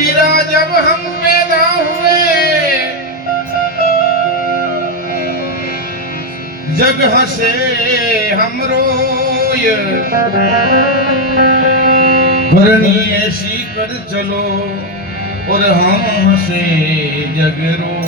कबीरा जब हम पैदा हुए जग हंसे हम रोए भरनी ऐसी कर चलो और हम हंसे जग रो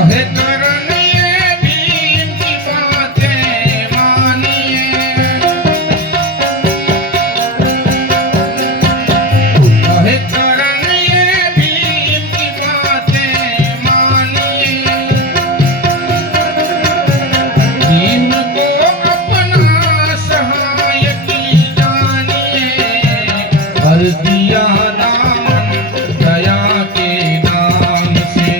कहे करण ये भीम की बातें मानिए, कहे करण ये भीम की बातें मानिए, भीम को अपना सहायक जानिए, भर दिया दामन दया के नाम से,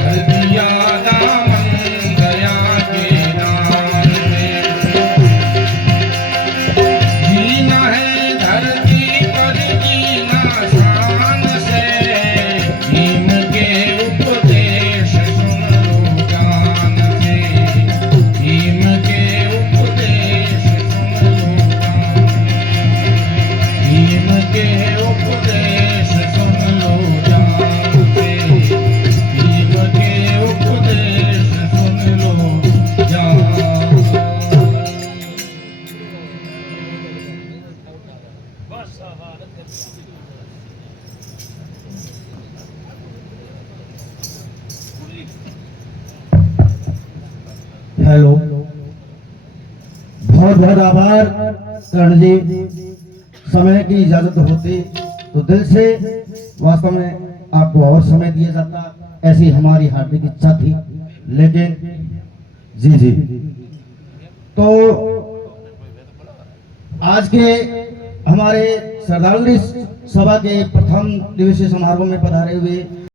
भर दिया दामन दया के नाम से। जीना है धरती पर जीना शान से, भीम के उपदेश सुन लो ज्ञान से, भीम के उपदेश सुन लो ज्ञान, भीम के उपदेश सुन लो ज्ञान से, भीम के उपदेश सुन लो ज्ञान। हेलो, बहुत बहुत आभार कर्ण जी। समय की इजाजत होती तो दिल से वास्तव में आपको और समय दिया जाता, ऐसी हमारी हार्दिक इच्छा थी, लेकिन जी तो आज के हमारे श्रद्धांजलि सभा के प्रथम दिवसीय समारोह में पधारे हुए